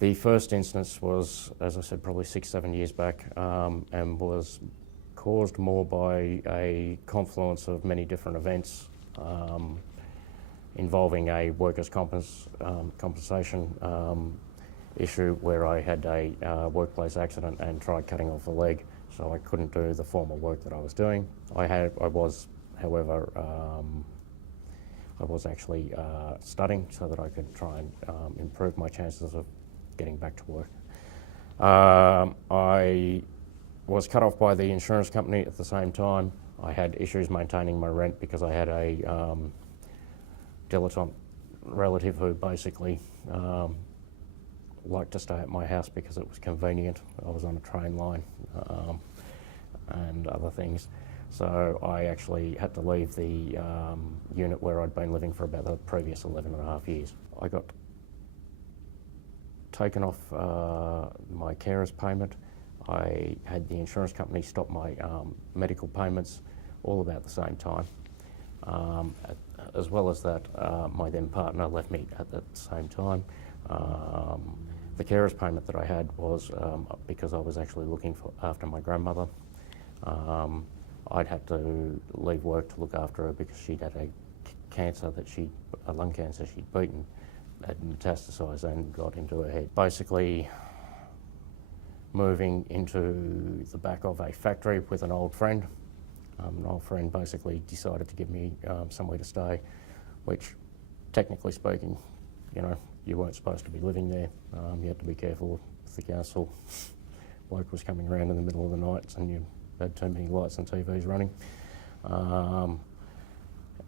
The first instance was, as I said, probably 6-7 years back, and was caused more by a confluence of many different events involving a workers' compensation issue where I had a workplace accident and tried cutting off a leg, so I couldn't do the formal work that I was doing. However, I was actually studying so that I could try and improve my chances of getting back to work. I was cut off by the insurance company at the same time. I had issues maintaining my rent because I had a dilettante relative who basically liked to stay at my house because it was convenient. I was on a train line and other things. So I actually had to leave the unit where I'd been living for about the previous 11.5 years. I got taken off my carer's payment. I had the insurance company stop my medical payments all about the same time. As well as that, my then partner left me at the same time. The carer's payment that I had was because I was actually looking after my grandmother. I'd had to leave work to look after her because she'd had a lung cancer she'd beaten, had metastasised and got into her head. Basically, moving into the back of a factory with an old friend. An old friend basically decided to give me somewhere to stay, which, technically speaking, you weren't supposed to be living there. You had to be careful with the council. Bloke was coming around in the middle of the night and you had too many lights and TVs running.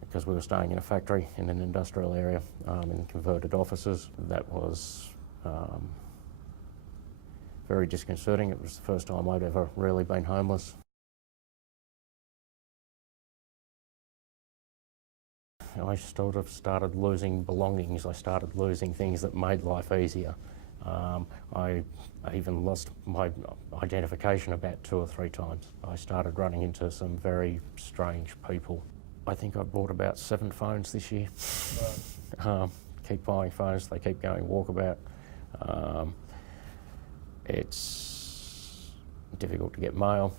Because we were staying in a factory in an industrial area in converted offices. That was very disconcerting. It was the first time I'd ever really been homeless. I sort of started losing belongings. I started losing things that made life easier. I even lost my identification about 2 or 3 times. I started running into some very strange people. I think I bought about 7 phones this year. Right. Keep buying phones, they keep going walkabout. It's difficult to get mail.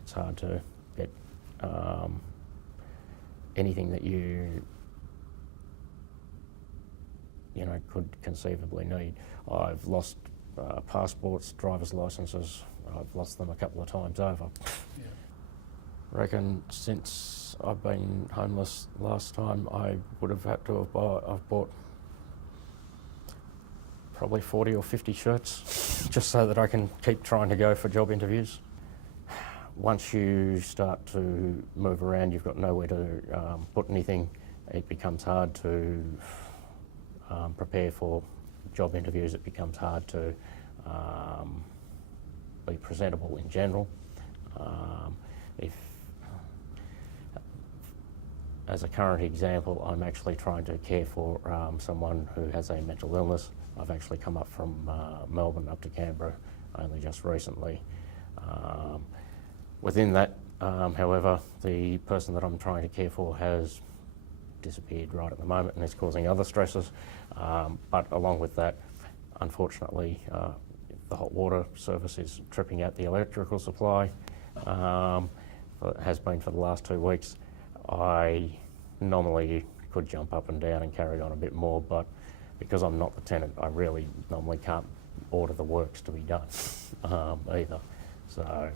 It's hard to get anything that you could conceivably need. I've lost passports, driver's licences. I've lost them a couple of times over. Yeah. I reckon since I've been homeless last time, I would have had to have I've bought probably 40 or 50 shirts just so that I can keep trying to go for job interviews. Once you start to move around, you've got nowhere to put anything. It becomes hard to prepare for job interviews. It becomes hard to be presentable in general. As a current example, I'm actually trying to care for someone who has a mental illness. I've actually come up from Melbourne up to Canberra only just recently. Within that, however, the person that I'm trying to care for has disappeared right at the moment and is causing other stresses. But along with that, unfortunately, the hot water service is tripping out the electrical supply. It has been for the last 2 weeks. I normally could jump up and down and carry on a bit more, but because I'm not the tenant, I really normally can't order the works to be done either. So,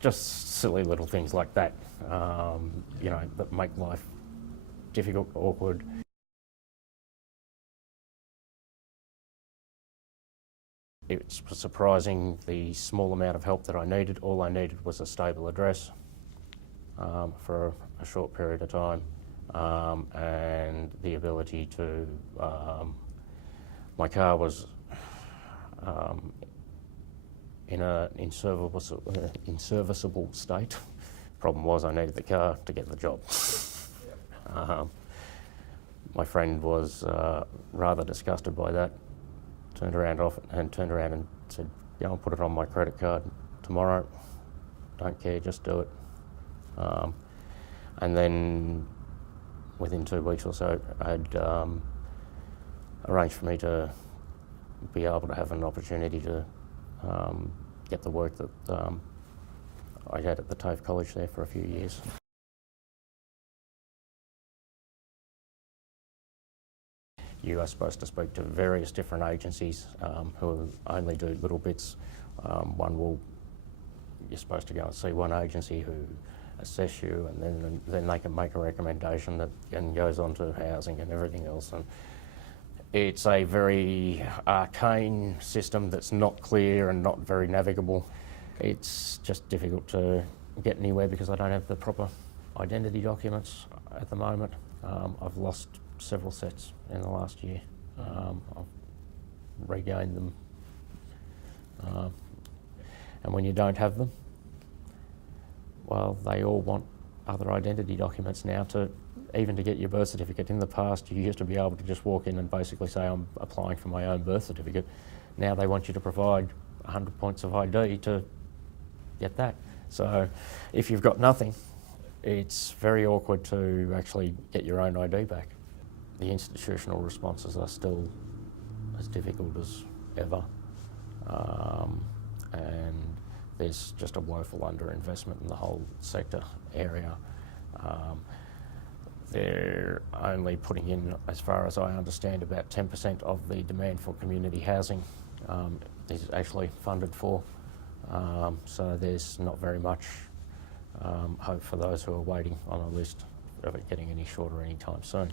just silly little things like that, that make life difficult, awkward. It's surprising the small amount of help that I needed. All I needed was a stable address for a short period of time and the ability to, my car was in an inserviceable state. Problem was I needed the car to get the job. My friend was rather disgusted by that, turned around and said, "Yeah, I'll put it on my credit card tomorrow. Don't care, just do it." And then within 2 weeks or so, I'd arranged for me to be able to have an opportunity to get the work that I had at the TAFE College there for a few years. You are supposed to speak to various different agencies who only do little bits. You're supposed to go and see one agency who assess you, and then they can make a recommendation that and goes on to housing and everything else. And it's a very arcane system that's not clear and not very navigable. It's just difficult to get anywhere because I don't have the proper identity documents at the moment. I've lost several sets in the last year. I've regained them. And when you don't have them, well, they all want other identity documents now even to get your birth certificate. In the past, you used to be able to just walk in and basically say, I'm applying for my own birth certificate. Now they want you to provide 100 points of ID to get that. So if you've got nothing, it's very awkward to actually get your own ID back. The institutional responses are still as difficult as ever. And there's just a woeful underinvestment in the whole sector area. They're only putting in, as far as I understand, about 10% of the demand for community housing is actually funded for. So there's not very much hope for those who are waiting on a list of it getting any shorter anytime soon.